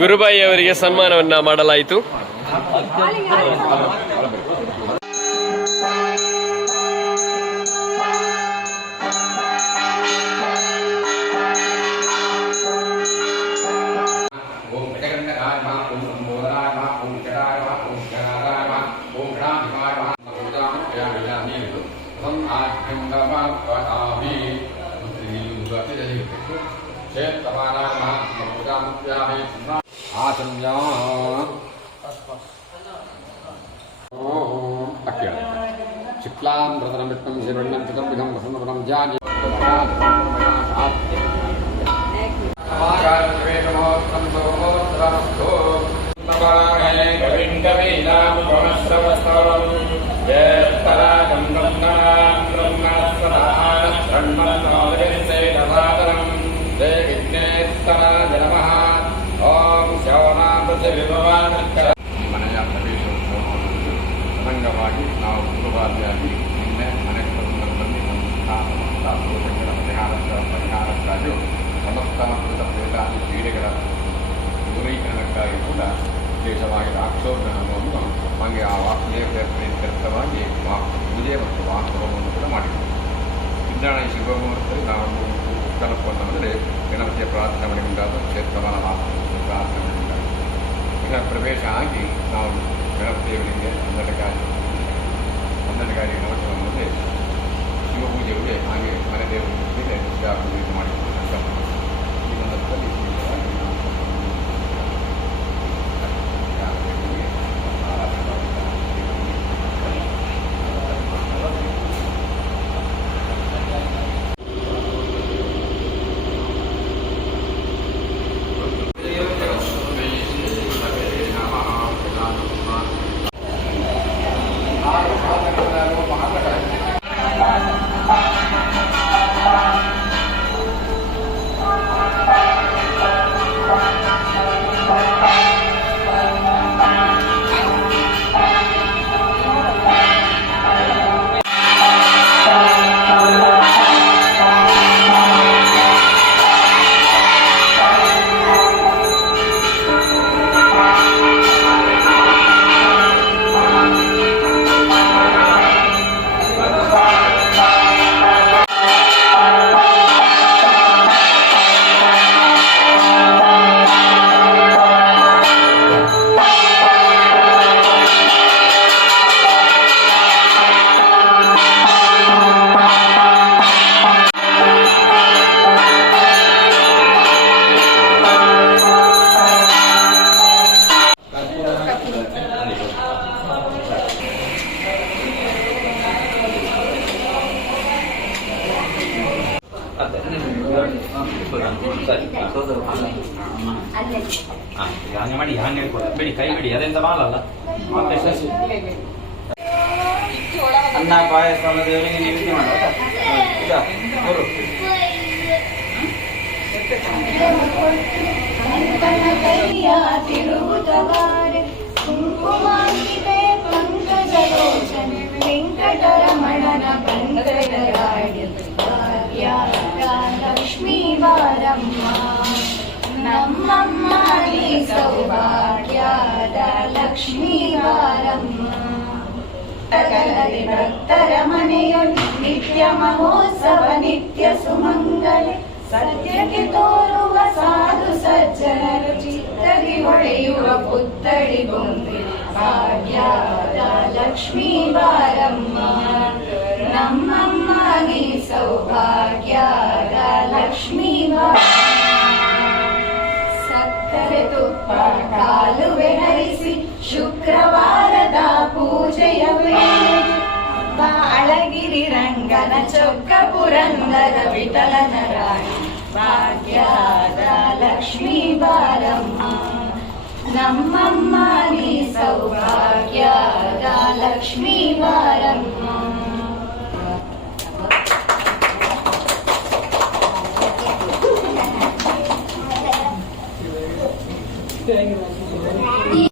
ಗುರುಬಾಯಿ ಅವರಿಗೆ ಸನ್ಮಾನವನ್ನ ಮಾಡಲಾಯಿತು. चिक्लां रतनं विष्णुं शिरण्यं चितं विधं वसन्तवनं जागे ಅಂಗವಾಗಿ ನಾವು ಗುರುವಾದಿಯಾಗಿ ನಿನ್ನೆ ಮನೆ ಸಂದರ್ಭದಲ್ಲಿ ಪರಿಹಾರಕ್ಕಾಗಿ ಸಮಸ್ತ ಪ್ರೇತಾದಿ ಪೀಡೆಗಳ ದೂರೀಕರಣಕ್ಕಾಗಿ ಕೂಡ ವಿಶೇಷವಾಗಿ ರಾಕ್ಷೋರ್ಗಣವನ್ನು ಹಾಗೆ ಆ ವಾಸುದೇವ ಪ್ರೇರಿತವಾಗಿ ಪೂಜೆ ಮತ್ತು ವಾಸ್ತವವನ್ನು ಕೂಡ ಮಾಡಿದ್ದೀವಿ. ಇಂದ್ರಾಣಿ ಶಿವಮೂರ್ತದಲ್ಲಿ ನಾವು ಉತ್ಕಲಪವನ್ನು ಅಂದರೆ ಗಣಪತಿಯ ಪ್ರಾರ್ಥನೆ ಮಾಡಿಕೊಂಡಾದ ಕ್ಷೇತ್ರವನ ಪ್ರಾರ್ಥನೆ ಮಾಡಿಕೊಂಡಾಗ ಈಗ ಪ್ರವೇಶ ಆಗಿ ನಾವು ಗಣಪತಿಯವರಿಗೆ 12 ನವಚವನ್ನು ಮುಂದೆ ಶಿವಪೂಜೆಗೆ ಹಾಗೆ ಮನೆ ದೇವರಿಗೆ ಪೂಜೆ ಮಾಡಿಕೊಂಡು ಈ ಸಂದರ್ಭದಲ್ಲಿ ಹಂಗೆ ಮಾಡಿ ಹಂಗೆ ಬಿಡಿ ಕೈ ಬಿಡಿ ಅದೆಂತ ಮಾಡಲ್ಲ ಮತ್ತೆ ಅನ್ನ ಪಾಯಸ ದೇವರಿಗೆ ನಿವೇದ್ಯ ಮಾಡುವ ವೆಂಕಟರಮಣನ ಲಕ್ಷ್ಮೀ ಬಾರಮ್ಮ ನಮ್ಮಮ್ಮ ನೀ ಸೌಭಾಗ್ಯದ ಲಕ್ಷ್ಮೀ ಬಾರಮ್ಮ ಭಕ್ತರ ಮನೆಯಲ್ಲಿ ನಿತ್ಯ ಮಹೋತ್ಸವ ನಿತ್ಯ ಸುಮಂಗಲೆ ಸತ್ಯಕ್ಕೆ ತೋರುವ ಸಾಧು ಸಜ್ಜನರು ಚಿತ್ತದಿ ಹೊಳೆಯುವ ಪುತ್ತಳಿ ಗೊಂಬೆ ಭಾಗ್ಯದ ಲಕ್ಷ್ಮೀ ಬಾರಮ್ಮ ನಮ್ಮಮ್ಮ ನೀ ಸೌಭಾಗ್ಯದ ಲಕ್ಷ್ಮೀ ಬಾರಮ್ಮ ಸಕ್ಕರೆ ತುಪ್ಪ ಕಾಲುವೆ ಹರಿಸಿ ಶುಕ್ರವಾರದ ಪೂಜೆಯ ವೇಳೆಗೆ ಅಳಗಿರಿ ರಂಗನ ಚೊಕ್ಕ ಪುರಂದರ ವಿಠಲನ ರಾಣಿ ಭಾಗ್ಯದ ಲಕ್ಷ್ಮೀ ಬಾರಮ್ಮ ನಮ್ಮಮ್ಮ ನೀ ಸೌಭಾಗ್ಯದ ಲಕ್ಷ್ಮೀ ಬಾರಮ್ಮ ಈ